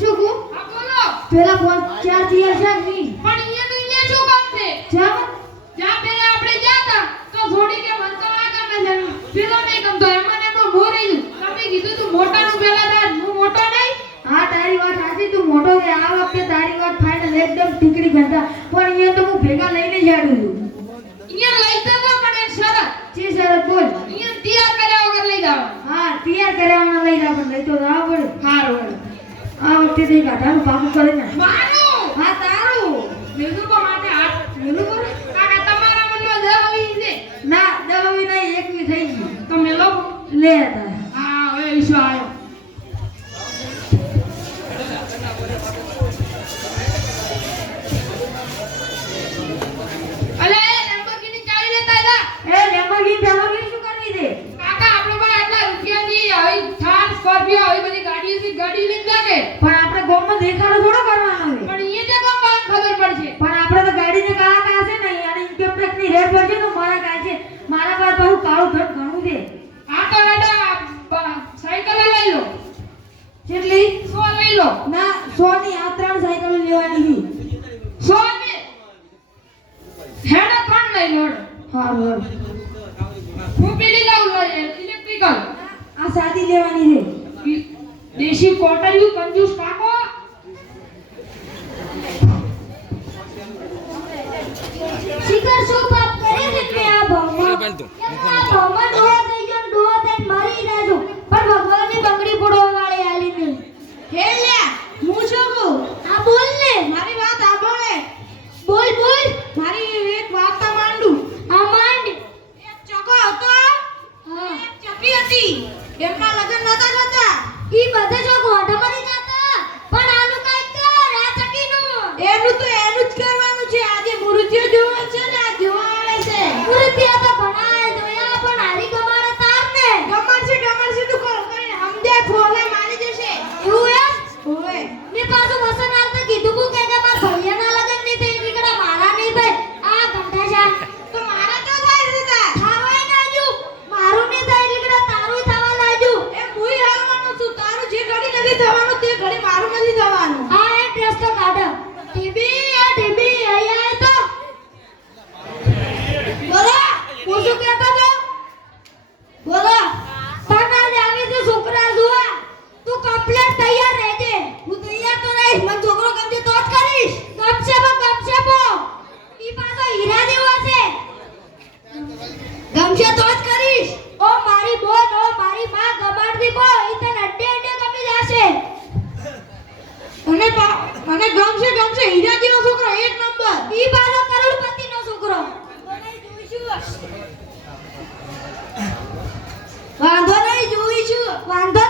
શું કહું? પેલા ફોન પેલા આપણે જાતા તો થોડી કે મન તો આ કામ છે? તો એમને તો કીધું તું મોટા નું પેલા તા મોટો નહીં. હા તારી વાત સાચી તું મોટો આ વખતે તારી વાત ફાઇનલ એકદમ ટીકડી કરતા પણ અહીંયા તો હું ભેગા લઈને જાડું છું. વખતે નહીં ગાધાનું પાકું કરે ને. હા તારું. નિર્દુકો તમારા મનમાં દહ ના દહ આવી નહીં એકવી થઈ ગઈ. તમે લો લે હતા મને ગમશે ગમશે. હીરા જેવો છોકરો એક નંબર. ઈ બારો કરોડપતિ નો છોકરો. વાંધો નહીં જોઈશું. વાંધો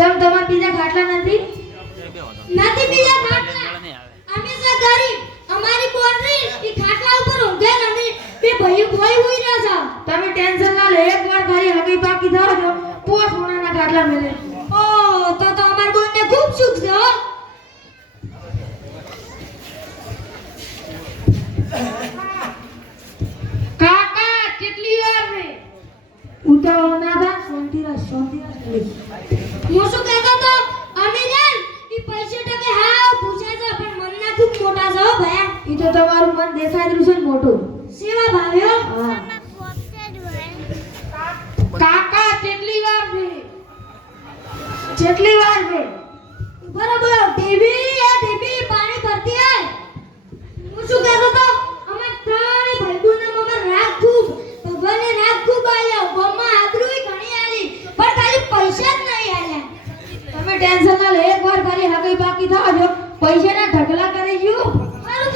જેમ તમાર બીજા ખાટલા નથી? નથી બીજા ખાટલા? અમે તો ગરીબ. અમારી કોટરી એ ખાટલા ઉપર ઊંઘે અમે બે ભાઈ કોઈ હોઈ ના જાવ તમે ટેન્શન ના લે, એક વાર ખાલી હગી પાકી થાવ જો પોસ સોનાના ખાટલા મળે ઓ, તો તો અમાર બોનને ખૂબ સુખ છે, હો. કાકા, કેટલી વાર રે? ઉતાવળ ના થા શાંતિ રાખ શાંતિ રાખ તો તમારું મન દેખાઈ રહ્યું છે મોટું. સેવા ભાવ્યો કાકા કેટલી વાર બે કેટલી વાર બે બરાબર ટીવી એ ટીવી પાણી ભરતી હે. હું શું કહેતો તો અમે ત્રણ ભાઈઓને મમ્મા રાખ ખૂબ ભગવાને રાખ ખૂબ આલ્યા ગોમાં આદરુઈ ઘણી આલી. પણ ખાલી પૈસા જ નહીં આલ્યા. તમે ટેન્શન ના લે એકવાર ખાલી હગઈ બાકી થાજો પૈસાના ઢગલા કરી ગયું. મારું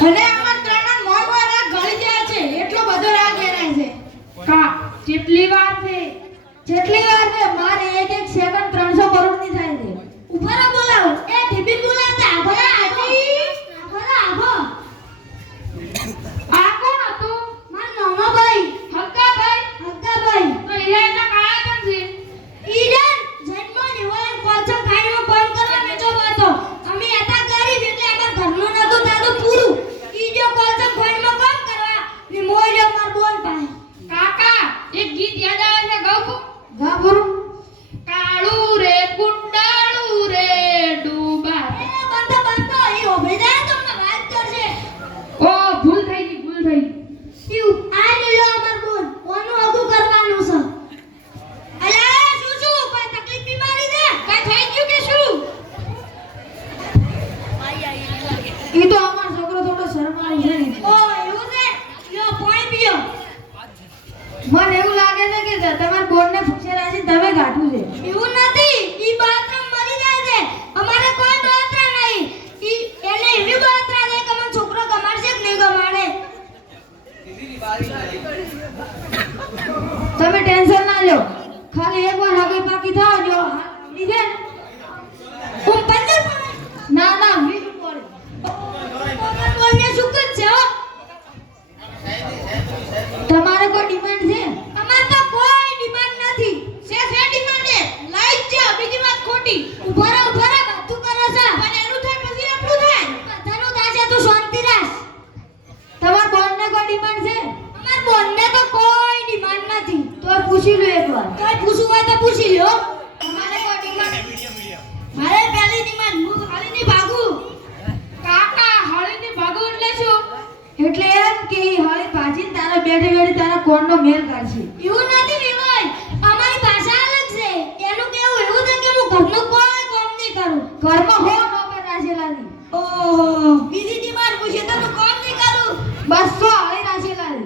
અને આમાં ત્રણ મોંઘો રાગ ગળી ગયા છે. એટલો બધો રાગ લેનાય છે. કા? કેટલી વાર છે? જેટલી વાર છે મારે એક એક સેકન્ડ ત્રણસો કરોડની થાય છે ઉભારા બોલાવો એ ઢીબી બોલાવતા આભરા આજી આભરા આભો આ કોણ હતું માર નાનો ભાઈ હક્કાભાઈ હક્કાભાઈ તો ઈરાયના કાળા કેમ છે ઈડન જન્મ નિવારણ કોચમ ખાઈનો ફોન કરવા મેચો હતો અમે હતા ગરીબ એટલે અમાર ઘરનું નતું તાતું પૂરું ઈજો કોચમ ખાઈનો કામ કરવા ને મોજો માર બોલ પાય કાકા એક ગીત યાદ આવે છે ગાઉં છું? ગા ભરું કાળું રે કુંડાળું રે ડૂબા એ બંધો બંધો એ ઓબળી જાય તો અમને વાત કરશે ઓ ભૂલ થઈ ગઈ ભૂલ થઈ ગઈ. ઈ આ લીલો અમાર બોલ ઓનું આગું કરવાનું છે અલા શું શું કોઈ તકલીફ બીમારી છે કઈ થઈ ગયું કે શું ઈ તો અમારો છોકરો થોડો શરમાળ છે ને. ઓ એવું છે લ્યો પાણી પીઓ મને એવું લાગે છે કે તમારા બોર્ડને પૂછે રાજી તમે ગાંઠું છે એવું નથી ઈ બાથરૂમ મરી જાય છે અમારે કોઈ બાથરૂમ નહીં ઈ એને એવી બાથરૂમ છે કે મને છોકરો ગમાડશે કે નહીં ગમાડે તમે ટેન્શન ના લો. ખાલી એક વાર હગઈ બાકી થાજો લીધે હું પંદર ના ના વીસ છે તમારે કોઈ ડિમાન્ડ છે? અમાર તો કોઈ ડિમાન્ડ નથી. સે સે ડિમાન્ડ લાઈટ છે બીજી વાત ખોટી. ઊભા રહો ઊભા રહો બધું કરો છે. પણ એનું થાય પછી આપણું થાય. બધાનું થાશે તું શાંતિ રાખ. તમારા બોર્ડને કોઈ ડિમાન્ડ છે? અમાર બોલને તો કોઈ ડિમાન્ડ નથી. તો પૂછી લો એકવાર. પૂછવું હોય તો પૂછી લો. મારે કોઈ ડિમાન્ડ મારે પહેલી ડિમાન્ડ હું નહીં ભાગું. કાકા હળીની ભાગું એટલે શું? એટલે એમ કે હળી ભાજી તારા બેઠે બેઠે તારા કોણનો મેલ કાઢશે. એવું નથી વિવાય અમારી ભાષા અલગ છે એનું કેવું એવું છે કે હું ઘરનું કોઈ કામ નહીં કરું ઘરમાં હો નોકર રાખેલા છે ઓહો બીજી ડિમાન્ડ પૂછે તો તું કામ નહીં કરું બસો હાળી રાખેલા છે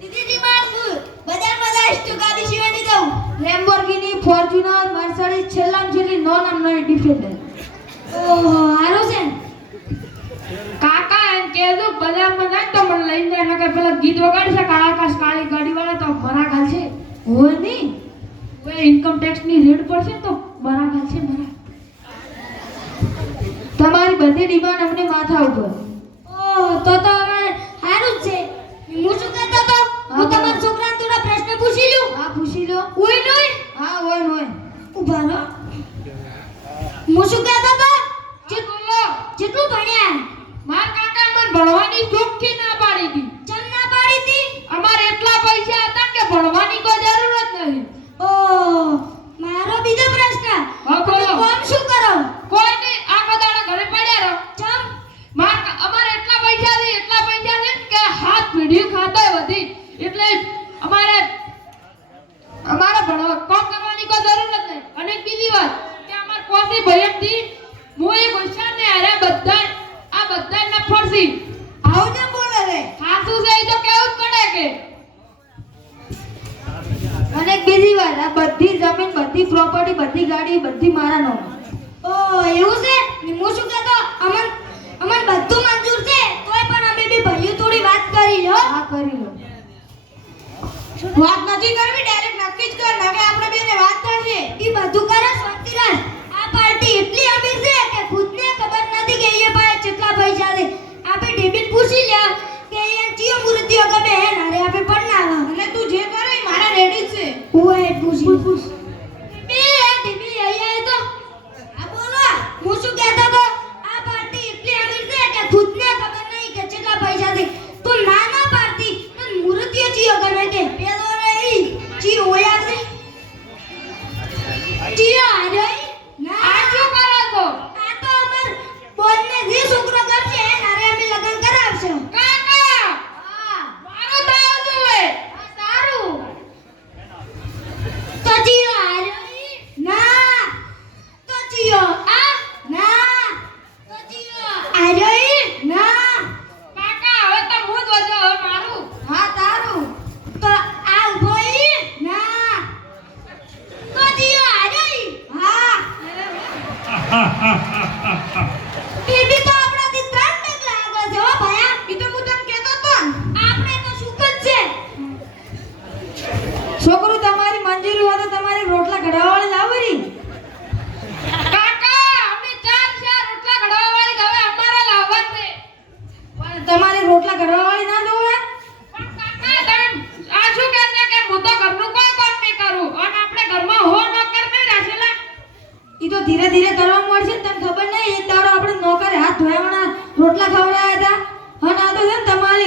બીજી ડિમાન્ડ હું બજારમાં જઈશ તો ગાડી સિવાય નહીં દઉં લેમ્બોર્ગિની ફોર્ચ્યુનર મર્સિડીઝ છેલ્લામાં છેલ્લી નો નામ નો ડિફેન્ડર ઓહો હારું છે ને? કાકા એમ કહેજો બજારમાં જાય તો મને લઈને જાય નકર પેલા ગીત વગાડશે કાળા આકાશ કાળી ગાડી વાળા તો ભરા ગાલશે હોય નહીં. કોઈ ઇન્કમ ટેક્સની રેડ પડશે તો ભરા ગાલશે ભરા તમારી બધી ડિમાન્ડ અમને માથા ઉપર. ઓહ તો તો હવે સારું જ છે. હું શું કહેતો તો હું તમારા છોકરાને થોડા પ્રશ્ન પૂછી લઉં? હા પૂછી લો. હોય નોય હા હોય હોય. ઊભા રહો. હું શું કહેતો Okay. ગાડી બધી મારા નો ઓ એવું છે? ને હું શું કહેતો? અમન અમન બધું મંજૂર છે? તોય પણ અમે બી ભાઈઓ થોડી વાત કરી લો. હા કરી લો. વાત નથી કરવી ડાયરેક્ટ નક્કી જ કર નકે આપણે બેને વાત થશે એ બધું કરે શાંતિરાજ આ પાર્ટી એટલી અમીર છે કે ખુદને ખબર નથી કે એ પાસે કેટલા પૈસા છે. આપણે ડેબિટ પૂછી લે કે એ ચિયો મૂર્તિઓ ગમે હે નારે આપણે પરણાવા અને તું જે કરે એ મારા રેડી છે. હું એ પૂછી પૂછ. બે આ ડેબી અહીંયા તો. આ બોલો હું શું કહેતો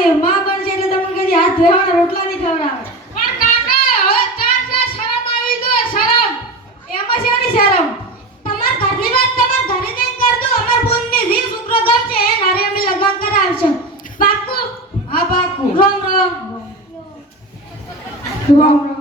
તમારી માં પણ છે એટલે તમને કદી હાથ ધોવાના રોટલા નહીં ખવડાવે. પણ કાકા હવે ચાર ચાર શરમ આવી દો શરમ. એમાં છે ની શરમ. તમાર ઘરની વાત તમાર ઘરે જઈને કરજો અમાર બોન ને જે છોકરો ગમ એ નારે અમે લગ્ન કરાવશે. પાકું હા પાકું રોમ રોમ. રોમ રોમ.